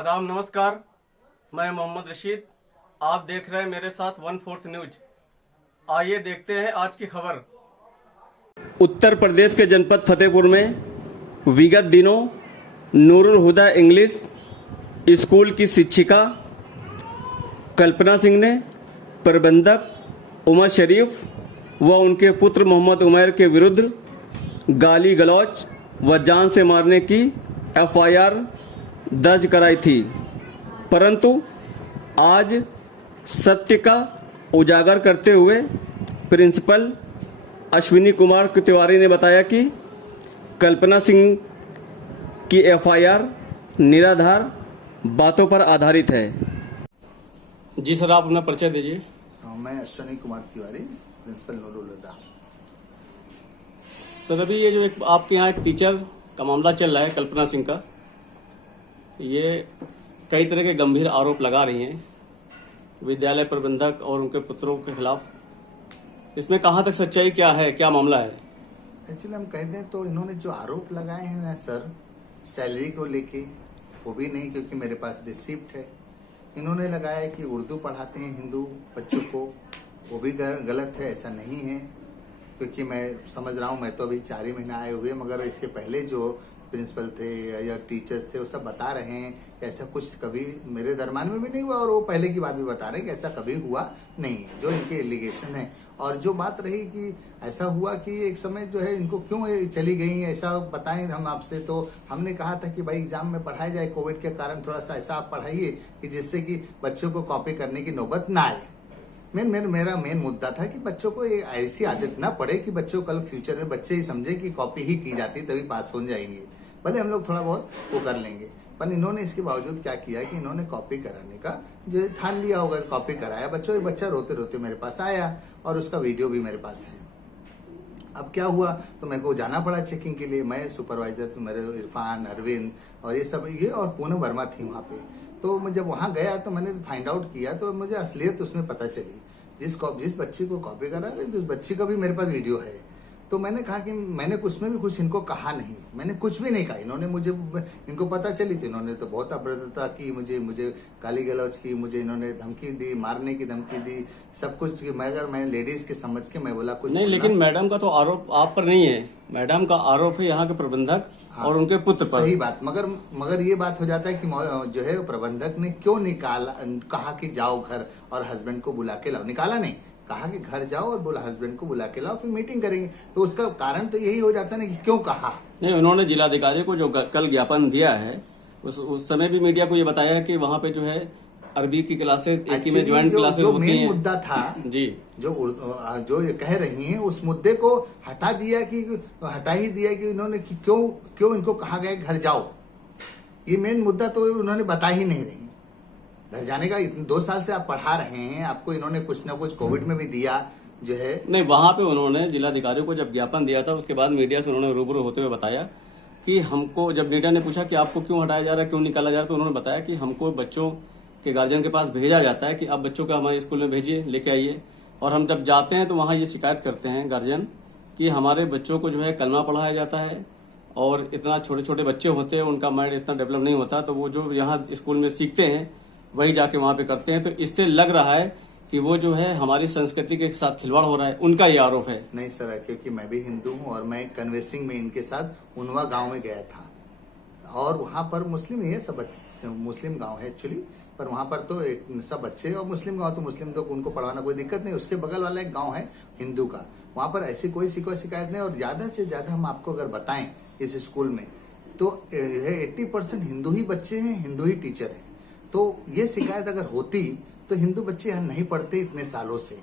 आदाब नमस्कार। मैं मोहम्मद रशीद। आप देख रहे हैं मेरे साथ 1/4 न्यूज। आइए देखते हैं आज की खबर। उत्तर प्रदेश के जनपद फतेहपुर में विगत दिनों नूरुल हुदा इंग्लिश स्कूल की शिक्षिका कल्पना सिंह ने प्रबंधक उमर शरीफ व उनके पुत्र मोहम्मद उमैर के विरुद्ध गाली गलौज व जान से मारने की एफआईआर दर्ज कराई थी, परंतु आज सत्य का उजागर करते हुए प्रिंसिपल अश्विनी कुमार तिवारी ने बताया कि कल्पना सिंह की एफआईआर निराधार बातों पर आधारित है। जी सर, आप अपना परिचय दीजिए। मैं अश्विनी कुमार तिवारी, प्रिंसिपल नूरुल हुदा। सर, अभी ये जो आपके यहाँ एक टीचर का मामला चल रहा है कल्पना सिंह का, ये कई तरह के गंभीर आरोप लगा रही हैं विद्यालय प्रबंधक और उनके पुत्रों के खिलाफ। इसमें कहाँ तक सच्चाई क्या है, क्या मामला है? एक्चुअली हम कहते हैं तो इन्होंने जो आरोप लगाए हैं ना सर, सैलरी को लेके, वो भी नहीं, क्योंकि मेरे पास रिसिप्ट है। इन्होंने लगाया कि उर्दू पढ़ाते हैं हिंदू बच्चों को, वो भी गलत है, ऐसा नहीं है। क्योंकि मैं समझ रहा हूँ, मैं तो अभी 4 ही महीना आए हुए, मगर इसके पहले जो प्रिंसिपल थे या टीचर्स थे वो सब बता रहे हैं कि ऐसा कुछ कभी मेरे दरमियान में भी नहीं हुआ, और वो पहले की बात भी बता रहे हैं कि ऐसा कभी हुआ नहीं है, जो इनके एलिगेशन है। और जो बात रही कि ऐसा हुआ कि एक समय जो है इनको क्यों चली गई, ऐसा बताएं हम आपसे, तो हमने कहा था कि भाई एग्जाम में पढ़ाया जाए, कोविड के कारण थोड़ा सा ऐसा आप पढ़ाइए कि जिससे कि बच्चों को कॉपी करने की नौबत ना आए। मेरा मेन मुद्दा था कि बच्चों को ऐसी आदत ना पड़े कि बच्चों कल फ्यूचर में बच्चे ही समझे कि कॉपी ही की जाती तभी पास हो जाएंगे, भले हम लोग थोड़ा बहुत वो कर लेंगे। पर इन्होंने इसके बावजूद क्या किया कि इन्होंने कॉपी कराने का जो ठान लिया होगा, कॉपी कराया बच्चों। एक बच्चा रोते रोते मेरे पास आया और उसका वीडियो भी मेरे पास है। अब क्या हुआ, तो मेरे को जाना पड़ा चेकिंग के लिए। मैं सुपरवाइजर, तो मेरे इरफान, अरविंद और ये सब, ये और पूनम वर्मा थी वहाँ पे। तो मैं जब वहाँ गया तो मैंने फाइंड आउट किया, तो मुझे असलियत उसमें पता चली। जिस बच्ची को कॉपी करा रहे थे उस बच्ची का भी मेरे पास वीडियो है। तो मैंने कहा कि मैंने उसमें भी कुछ इनको कहा नहीं, मैंने कुछ भी नहीं कहा। इन्होंने मुझे, इनको पता चली तो इन्होंने तो बहुत अभद्रता की, मुझे गाली गलौज की, मुझे इन्होंने धमकी दी, मारने की धमकी दी, सब कुछ। मगर मैं लेडीज के समझ के मैं बोला कुछ नहीं, लेकिन मैडम का तो आरोप आप पर नहीं है, मैडम का आरोप है यहाँ के प्रबंधक और उनके पुत्र पर। सही बात, मगर ये बात हो जाता है कि जो है प्रबंधक ने क्यों निकाला, कहा कि जाओ घर और हस्बैंड को बुला के लाओ। निकाला नहीं, कहा कि घर जाओ और बोला हस्बैंड को बुला के लाओ, फिर मीटिंग करेंगे। तो उसका कारण तो यही हो जाता है ना कि क्यों कहा नहीं। उन्होंने जिलाधिकारी को जो कल ज्ञापन दिया है, उस समय भी मीडिया को ये बताया है कि वहाँ पे जो है अरबी की क्लासेस, एक ही में ज्वाइंट क्लासेस होती हैं। मेन मुद्दा था जी, जो ये कह रही हैं, उस मुद्दे को हटा ही दिया कि इन्होंने कि क्यों इनको कहा गया घर जाओ। ये मेन मुद्दा तो उन्होंने बता ही नहीं रही। घर जाने का 2 साल से आप पढ़ा रहे हैं, आपको इन्होंने कुछ ना कुछ कोविड में भी दिया जो है। नहीं, वहां पे उन्होंने जिलाधिकारी को जब ज्ञापन दिया था, उसके बाद मीडिया से उन्होंने रूबरू होते हुए बताया कि हमको, जब मीडिया ने पूछा कि आपको क्यों हटाया जा रहा है, क्यों निकाला जा रहा है, तो उन्होंने बताया कि हमको बच्चों के गार्जियन के पास भेजा जाता है कि आप बच्चों को हमारे स्कूल में भेजिए, लेके आइए। और हम जब जाते हैं तो वहाँ ये शिकायत करते हैं गार्जियन कि हमारे बच्चों को जो है कलमा पढ़ाया जाता है, और इतना छोटे छोटे बच्चे होते हैं, उनका माइंड इतना डेवलप नहीं होता, तो वो जो यहाँ स्कूल में सीखते हैं वही जाके वहाँ पे करते हैं। तो इससे लग रहा है कि वो जो है हमारी संस्कृति के साथ खिलवाड़ हो रहा है, उनका ये आरोप है। नहीं सर, क्योंकि मैं भी हिंदू हूँ और मैं कन्वेंसिंग में इनके साथ उनवा गांव में गया था, और वहाँ पर मुस्लिम ही है, सब मुस्लिम गांव है एक्चुअली, पर वहाँ पर तो सब बच्चे, और मुस्लिम गांव तो मुस्लिम, तो उनको पढ़ाना कोई दिक्कत नहीं। उसके बगल वाला एक गांव है हिंदू का, वहाँ पर ऐसी कोई शिकायत नहीं। और ज्यादा से ज्यादा हम आपको अगर बताएं इस स्कूल में तो 80% हिंदू ही बच्चे हैं, हिंदू ही टीचर हैं। तो ये शिकायत अगर होती तो हिंदू बच्चे यहाँ नहीं पढ़ते इतने सालों से।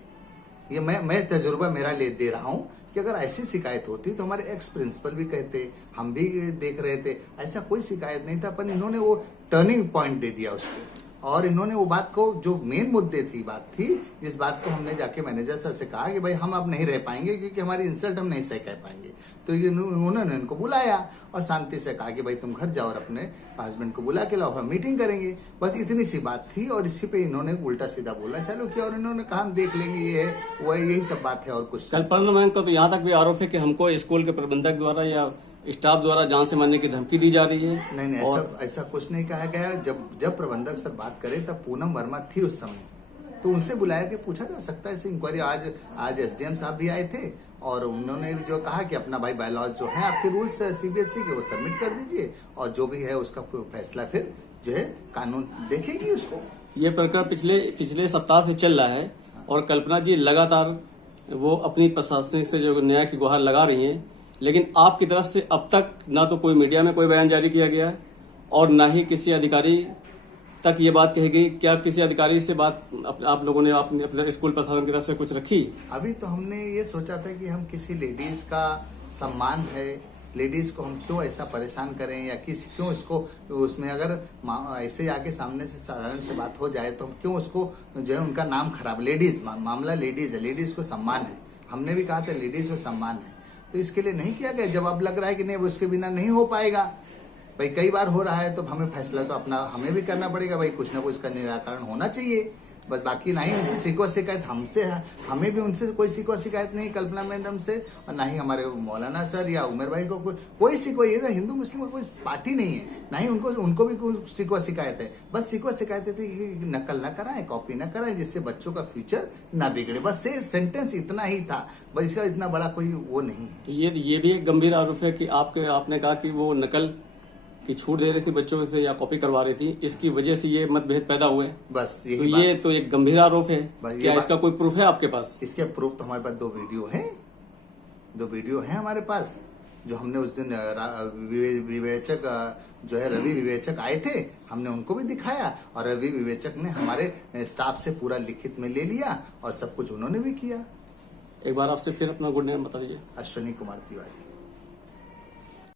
ये मैं तजुर्बा मेरा दे रहा हूँ कि अगर ऐसी शिकायत होती तो हमारे एक्स प्रिंसिपल भी कहते, हम भी देख रहे थे, ऐसा कोई शिकायत नहीं था। पर इन्होंने वो टर्निंग पॉइंट दे दिया उसको, और इन्होंने वो बात को, जो मेन मुद्दे थी बात थी, इस बात को हमने जाके मैनेजर सर से कहा कि भाई हम अब नहीं रह पाएंगे, क्योंकि हमारी इंसल्ट हम नहीं सह कह पाएंगे। तो उन्होंने इनको बुलाया और शांति से कहा कि भाई तुम घर जाओ और अपने हस्बैंड को बुला के लाओ, हम मीटिंग करेंगे। बस इतनी सी बात थी, और इसी पे इन्होंने उल्टा सीधा बोलना चालू किया, और इन्होंने कहा हम देख लेंगे, ये है वो है, यही सब बात है और कुछ। कल्पना मैम का तो यहाँ तक भी आरोप है कि हमको स्कूल के प्रबंधक द्वारा या स्टाफ द्वारा जान से मारने की धमकी दी जा रही है। नहीं नहीं, और ऐसा कुछ नहीं कहा गया। जब प्रबंधक सर बात करे तब पूनम वर्मा थी उस समय, तो उनसे बुलाया के पूछा जा सकता है इसे इंक्वायरी। आज एसडीएम साहब भी आए थे और उन्होंने जो कहा कि अपना भाई बायलॉज जो है आपके रूल्स सीबीएसई के वो सबमिट कर दीजिए और जो भी है उसका फैसला फिर जो है कानून देखेगी उसको। ये प्रकरण पिछले सप्ताह से चल रहा है और कल्पना जी लगातार वो अपनी प्रशासनिक से जो न्याय की गुहार लगा रही हैं, लेकिन आपकी तरफ से अब तक ना तो कोई मीडिया में कोई बयान जारी किया गया है और ना ही किसी अधिकारी तक ये बात कही गई। क्या किसी अधिकारी से बात आप लोगों ने अपने स्कूल प्रशासन की तरफ से कुछ रखी? अभी तो हमने ये सोचा था कि हम किसी लेडीज का सम्मान है, लेडीज को हम क्यों ऐसा परेशान करें या क्यों इसको उसमें अगर ऐसे आके सामने से साधारण से बात हो जाए तो हम क्यों उसको जो है उनका नाम खराब। लेडीज मामला लेडीज है, लेडीज को सम्मान है। हमने भी कहा था लेडीज को सम्मान है, तो इसके लिए नहीं किया गया। जब अब लग रहा है कि नहीं उसके बिना नहीं हो पाएगा, भाई कई बार हो रहा है तो हमें फैसला तो अपना हमें भी करना पड़ेगा। भाई कुछ ना कुछ का निराकरण होना चाहिए बस। बाकी ना ही उनसे शिकवा शिकायत हमसे है, हमें भी उनसे कोई शिकवा शिकायत नहीं कल्पना मैडम से, और ना ही हमारे मौलाना सर या उमर भाई को कोई शिकवा। ये ना हिंदू मुस्लिम का कोई पार्टी नहीं है, ना ही उनको भी कोई शिकवा शिकायत है। बस शिकवा शिकायत थी कि नकल ना कराएं, कॉपी ना कराएं, जिससे बच्चों का फ्यूचर ना बिगड़े। बस से सेंटेंस इतना ही था, बस इसका इतना बड़ा कोई वो नहीं है। तो ये भी एक गंभीर आरोप है कि आपने कहा कि वो नकल की छूट दे रही थी बच्चों से या कॉपी करवा रही थी, इसकी वजह से ये मतभेद पैदा हुए। बस तो ये तो एक गंभीर आरोप है। क्या इसका कोई प्रूफ है आपके पास? इसके प्रूफ तो हमारे पास दो वीडियो है हमारे पास, जो हमने उस दिन विवेचक जो है रवि विवेचक आए थे, हमने उनको भी दिखाया और रवि विवेचक ने हमारे स्टाफ से पूरा लिखित में ले लिया और सब कुछ उन्होंने भी किया। एक बार आपसे फिर अपना गुड नेम बता दीजिए। अश्विनी कुमार तिवारी।